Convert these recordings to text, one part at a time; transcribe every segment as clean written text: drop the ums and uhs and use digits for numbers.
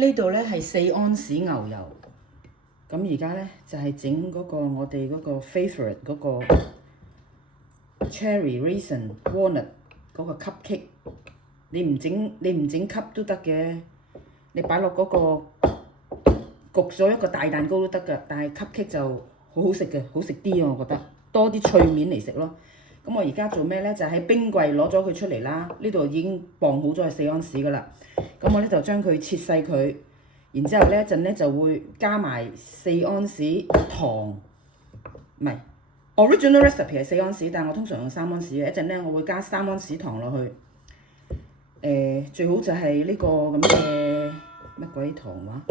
呢度咧係4安士牛油，咁而家咧就係整嗰個我哋嗰個 favourite 嗰個 cherry raisin walnut 嗰個 cupcake。你唔整cup都得嘅，你擺落嗰個焗咗一個大蛋糕都得㗎，但係 cupcake 就好好食嘅，好食啲啊！我覺得多啲脆面嚟食咯。咁我而家做咩咧？就喺冰櫃攞咗佢出嚟啦。呢度已經磅好咗係4安士㗎啦。咁我咧就將佢切細佢，然之後呢一陣咧就會加埋4安士糖，唔係 original recipe 係4安士，但係我通常用3安士嘅。一陣咧我會加3安士糖落去。最好就係呢個咁嘅乜鬼糖話，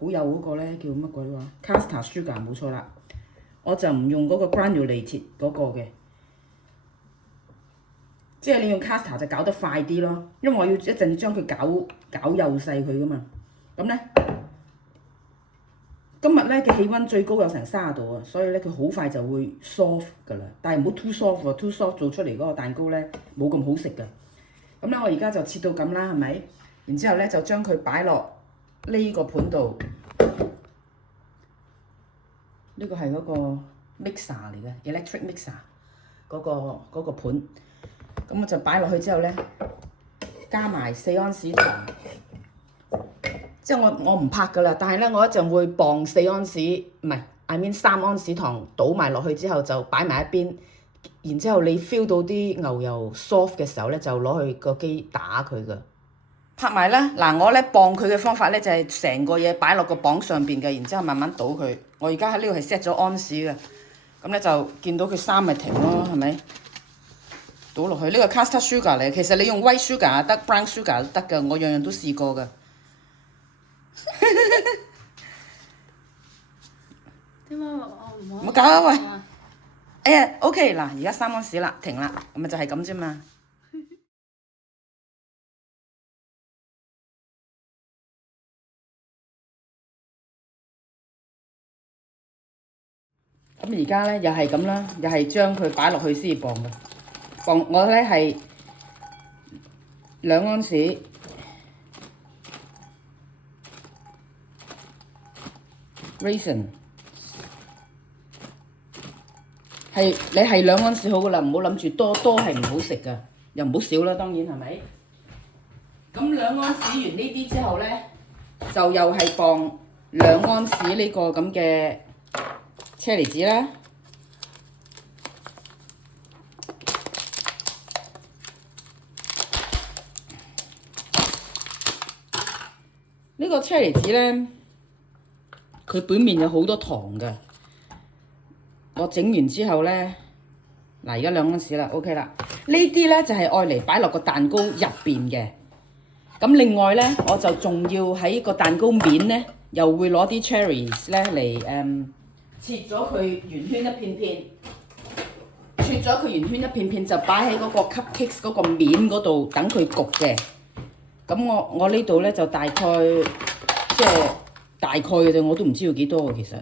好幼嗰個咧叫乜鬼話 castor sugar 冇錯啦。我就唔用嗰個 granulated 嗰個嘅。即係你用 castor 就搞得快啲咯，因為我要一陣將佢搞幼細佢噶嘛。咁咧，今日咧嘅氣温最高有成30度啊，所以咧佢好快就會 soft 噶啦。但係唔好 too soft 喎，too soft 做出嚟嗰個蛋糕咧冇咁好食噶。咁咧我而家就切到咁啦，係咪？然之後咧就將佢擺落呢個盤度，呢個係嗰個 mixer 嚟嘅 electric mixer 嗰個盤。咁我就擺落去之後咧，加埋4安士糖，即係我唔拍噶啦，但係咧我一陣會磅4安士，唔係 I mean 3安士糖倒埋落去之後就擺埋一邊，然之後你 feel 到啲牛油 soft 嘅時候咧，就攞去個機打佢噶。拍埋啦，嗱我咧磅佢嘅方法咧就係成個嘢擺落個磅上邊嘅，然之後慢慢倒佢。我而家喺呢度係 set 咗安士嘅，咁咧就見到佢3咪停咯，係咪？倒落去呢個 castor sugar 嚟，其實你用 white sugar 得 brown sugar 都得㗎，我樣樣都試過㗎。點解我唔可以？唔好搞啊喂！哎呀，OK 嗱，而家3安士啦，停啦，咁咪就係咁啫嘛。咁而家咧又係咁啦，又係將佢擺落去先至磅嘅。磅我咧係2安士。raisin 係你係2安士好噶啦，唔好諗住多係唔好食噶，又唔好少啦，當然係咪？咁2安士完呢啲之後咧，就又係磅2安士呢個咁嘅車厘子啦。呢個車厘子咧，佢表面有好多糖嘅。我整完之後咧，嗱而家2安士啦 ，OK 啦。呢啲咧就係愛嚟擺落個蛋糕入邊嘅。咁另外咧，我就仲要喺個蛋糕面咧，又會攞啲 cherries 咧嚟切咗佢圓圈一片片，切咗佢圓圈一片片就擺喺嗰個 cupcakes 嗰個面嗰度等佢焗嘅。咁我呢度咧就大概即係大概嘅啫，我都唔知要幾多嘅其實。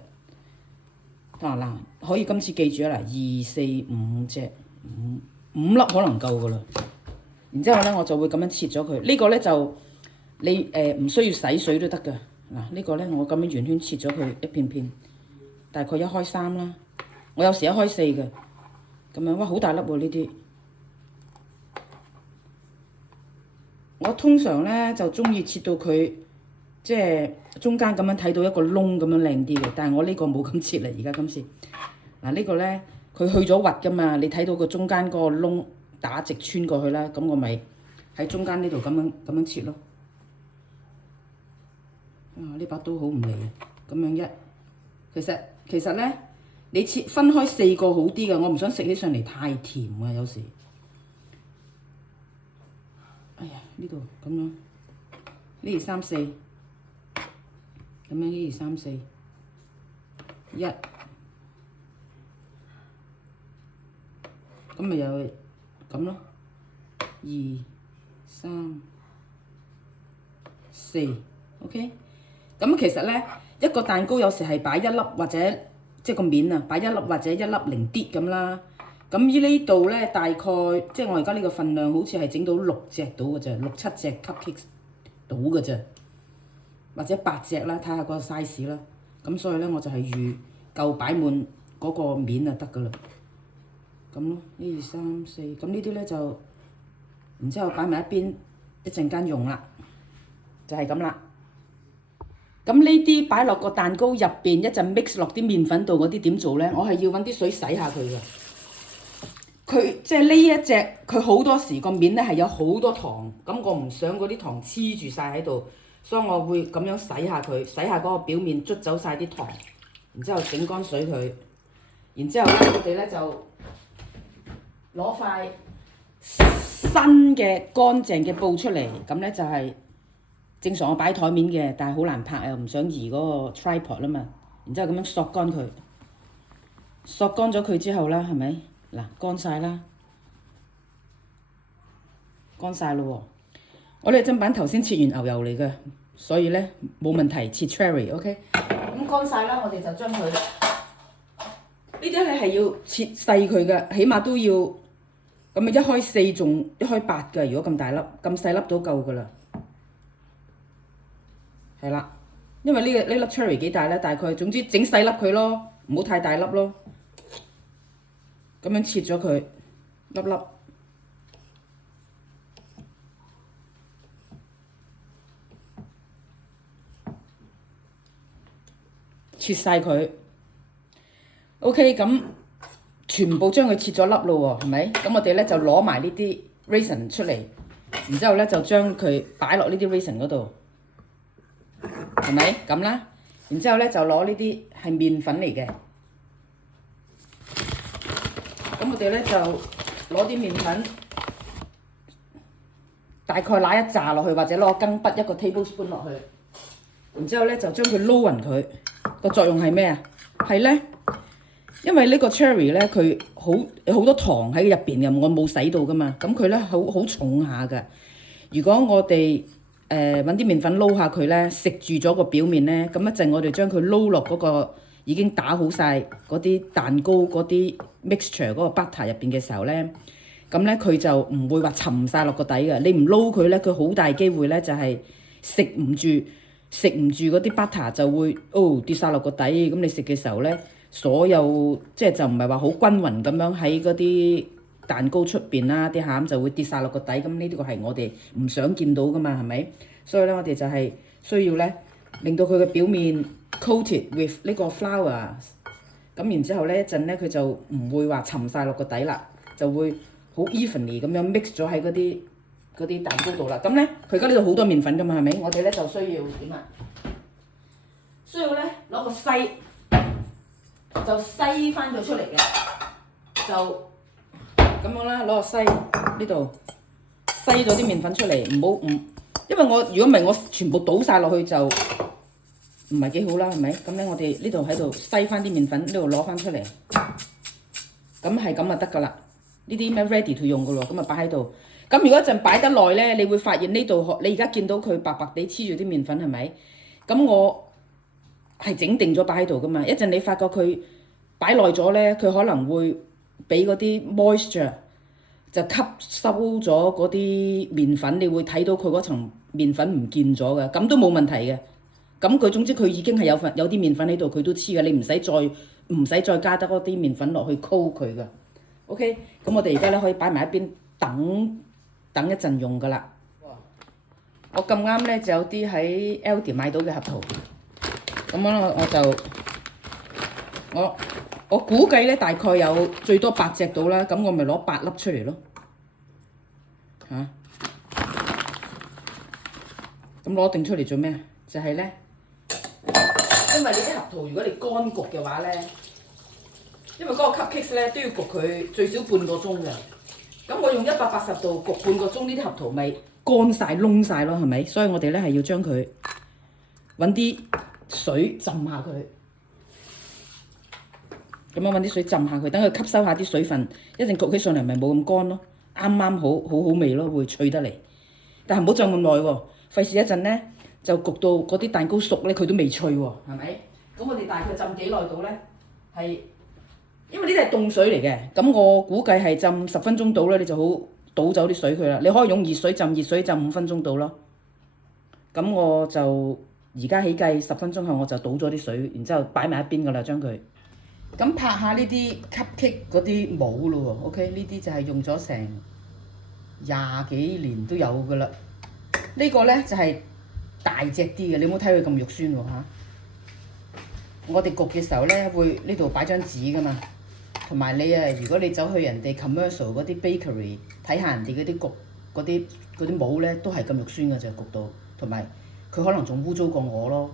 嗱，可以今次記住啊！嗱，2、4、5隻5粒可能夠噶啦。然之後咧，我就會咁樣切咗佢。呢個咧就你唔需要洗水都得噶。嗱，呢個咧我咁樣圓圈切咗佢一片片，大概1開3啦。我有時1開4嘅，咁樣哇好大粒喎呢啲。我通常咧就中意切到佢即係中間咁樣睇到一個窿咁樣靚啲嘅，但係我呢個冇咁切啦，而家今次嗱呢個咧佢去咗核噶嘛，你睇到個中間嗰個窿打直穿過去啦，咁我咪喺中間呢度咁樣切咯。呢把刀好唔利啊，咁樣其實咧你切分開4個好啲嘅，我唔想食起上嚟太甜啊有時。哎呀呢度咁樣1、2、3、4。咁樣1、2、3、4、1，咁咪又咁咯，2、3、4 ，OK。咁其實咧，一個蛋糕有時係擺1粒或者即係個面啊，擺1粒或者1粒零啲咁啦。咁呢度咧大概即係我而家呢個份量，好似係整到6隻到嘅啫，6、7隻 cupcakes 到嘅啫。或者8隻啦，睇下個 size 啦。咁所以咧我就係預夠擺滿嗰個面就得㗎啦。咁咯，1、2、3、4，咁呢啲咧就，然之後擺埋一邊，一陣間用啦，就係咁啦。咁呢啲擺落個蛋糕入邊，一陣 mix 落啲麵粉度嗰啲點做咧？我係要揾啲水洗下佢㗎。佢即係呢一隻，佢好多時個面咧係有好多糖，咁我唔想嗰啲糖黐住晒喺度，所以我會咁樣洗下佢，洗下嗰個表面，捽走晒啲糖，然之後整乾水佢，然之後咧我哋咧就攞塊新嘅乾淨嘅布出嚟，咁咧就係正常我擺台面嘅，但係好難拍又唔想移嗰個 tripod 啦嘛，然之後咁樣索乾佢，索乾咗佢之後啦，係咪？嗱，乾晒啦，乾晒咯喎！我哋砧板頭先切完牛油嚟嘅，所以咧冇問題，切 cherry，OK？咁乾晒啦，我哋就將佢呢啲咧係要切細佢嘅，起碼都要咁啊，1開4仲1開8嘅，如果咁大粒咁細粒都夠噶啦，係啦，因為呢粒 cherry 幾大咧，大概總之整細粒佢咯，唔好太大粒咯。咁樣切咗佢粒粒，切晒佢。OK， 咁全部將佢切咗粒咯喎，係咪？咁我哋咧就攞埋呢啲 raisin 出嚟，然之後咧就將佢擺落呢啲 raisin 嗰度，係咪？咁啦，然之後咧就攞呢啲係麵粉嚟嘅。咁我哋咧就攞啲麵粉，大概揦一紮落去，或者攞羹筆1個 tablespoon 落去，然之後咧就將佢撈勻佢。個作用係咩啊？係咧，因為呢個 cherry 咧佢有好多糖喺入邊嘅，我冇洗到噶嘛，咁佢咧好重下㗎。如果我哋揾啲麵粉撈下佢咧，食住咗個表面咧，咁一陣我哋將佢撈落嗰個已經打好晒嗰啲蛋糕嗰啲 mixture 嗰個 butter 入邊嘅時候咧，咁咧佢就唔會話沉晒落個底嘅。你唔撈佢咧，佢好大機會咧就係食唔住嗰啲 butter 就會跌晒落個底。咁你食嘅時候咧，所有即係就唔係話好均勻咁樣喺嗰啲蛋糕出邊啦，啲餡就會跌晒落個底。咁呢個係我哋唔想見到噶嘛，係咪？所以咧，我哋就係需要咧令到佢嘅表面 coated with 呢個 flour， 咁然之後咧一陣咧佢就唔會話沉晒落個底啦，就會好 evenly 咁樣 mix 咗喺嗰啲蛋糕度啦。咁咧佢而家呢度好多麵粉噶嘛，係咪？我哋咧就需要點啊？需要咧攞個篩，就篩翻佢出嚟嘅，就咁樣啦，攞個篩呢度篩咗啲麵粉出嚟，因為如果唔係我全部倒晒落去就唔係幾好啦，係咪？咁咧我哋呢度喺度篩翻啲麵粉，呢度攞翻出嚟，咁係咁就得噶啦。呢啲咩 ready to 用噶咯，咁啊擺喺度。咁如果一陣擺得耐咧，你會發現呢度你而家見到佢白白地黐住啲麵粉係咪？咁我係整定咗擺喺度噶嘛，一陣你發覺佢擺耐咗咧，佢可能會俾嗰啲 moisture 就吸收咗嗰啲麵粉，你會睇到佢嗰層麵粉唔見咗嘅，咁都冇問題嘅。咁佢總之佢已經係有啲麵粉喺度，佢都黐嘅，你唔使再加得嗰啲麵粉落去溝佢嘅。OK， 咁我哋而家咧可以擺埋一邊等一陣用噶啦。我咁啱咧就有啲喺 Aldi 買到嘅合桃，咁樣我估計咧大概有最多8隻到啦，咁我咪攞8粒出嚟咯。咁攞定出嚟做咩？就係咧，因為你啲合桃如果你乾焗嘅話咧，因為嗰個 cupcake 咧都要焗佢最少半個鐘嘅。咁我用180度焗半個鐘，呢啲合桃咪乾晒燶晒咯，係咪？所以我哋咧係要將佢揾啲水浸下佢，咁樣揾啲水浸下佢，等佢吸收下啲水分，一陣焗起上嚟咪冇咁乾咯，啱啱好味咯，會脆得嚟。但係唔好浸咁耐喎，費事一陣咧就焗到嗰啲蛋糕熟咧，佢都未脆喎，係咪？咁我哋大概浸幾耐到咧？係因為呢啲係凍水嚟嘅，咁我估計係浸10分鐘到啦，你就好倒走啲水佢啦。你可以用熱水浸5分鐘到咯。咁我就而家起計10分鐘後我就倒咗啲水，然之後擺埋一邊噶啦，將佢。咁拍下呢啲 cupcake 嗰啲模咯喎，OK？呢啲就係用咗成20幾年都有噶啦。呢個呢就係大隻啲嘅，你冇睇佢咁肉酸喎嚇。我哋焗嘅時候呢，會呢度擺張紙噶嘛，同埋你如果你走去人哋 commercial 嗰啲 bakery 睇下人哋嗰啲焗嗰啲模呢，都係咁肉酸噶就焗到，同埋佢可能仲污糟過我咯。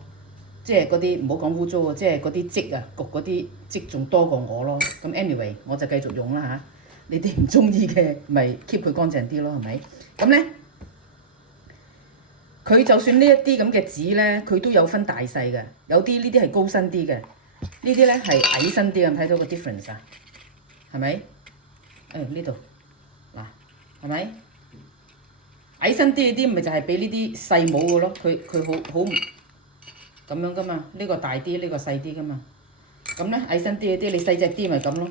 即係嗰啲唔好講污糟啊，即係嗰啲漬啊，焗嗰啲漬仲多過我咯。咁 anyway 我就繼續用啦嚇。你哋唔中意嘅咪 keep 佢乾淨啲咯，係咪？咁咧，佢就算呢一啲咁嘅紙咧，佢都有分大細嘅。有啲呢啲係高身啲嘅，呢啲咧係矮身啲嘅。睇到個 difference 啊？係咪？呢度嗱，係咪？矮身啲嗰啲咪就係俾呢啲細模嘅咯。佢好咁樣噶嘛，呢個大啲，呢個細啲噶嘛。咁咧矮身啲嗰啲，你細隻啲咪咁咯，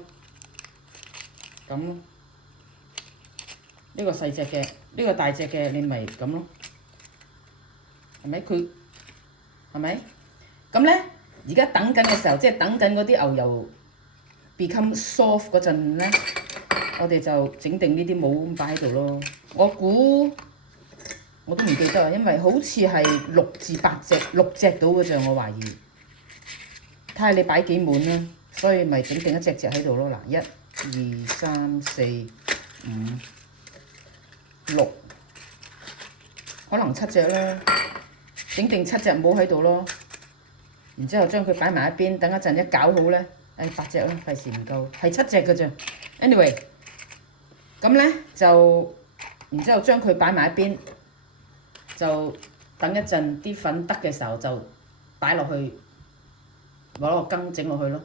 咁咯。呢個細隻嘅，呢個大隻嘅，你咪咁咯，係咪？佢係咪？咁咧，而家等緊嘅時候，即係等緊嗰啲牛油 become soft 嗰陣咧，我哋就整定呢啲模咁擺喺度咯。我估我都唔記得啦，因為好似係6至8隻，6隻到嘅啫，我懷疑。睇下你擺幾滿啦，所以咪整定一隻隻喺度咯。嗱，1、2、3、4、5、6，可能7隻啦，整定7隻模喺度咯。然之後將佢擺埋一邊，等一陣一攪好咧，8隻啦，費事唔夠，係7隻嘅啫。anyway， 咁咧就，然之後將佢擺埋一邊。就等一陣啲粉得嘅時候就擺落去，攞個羹整落去咯。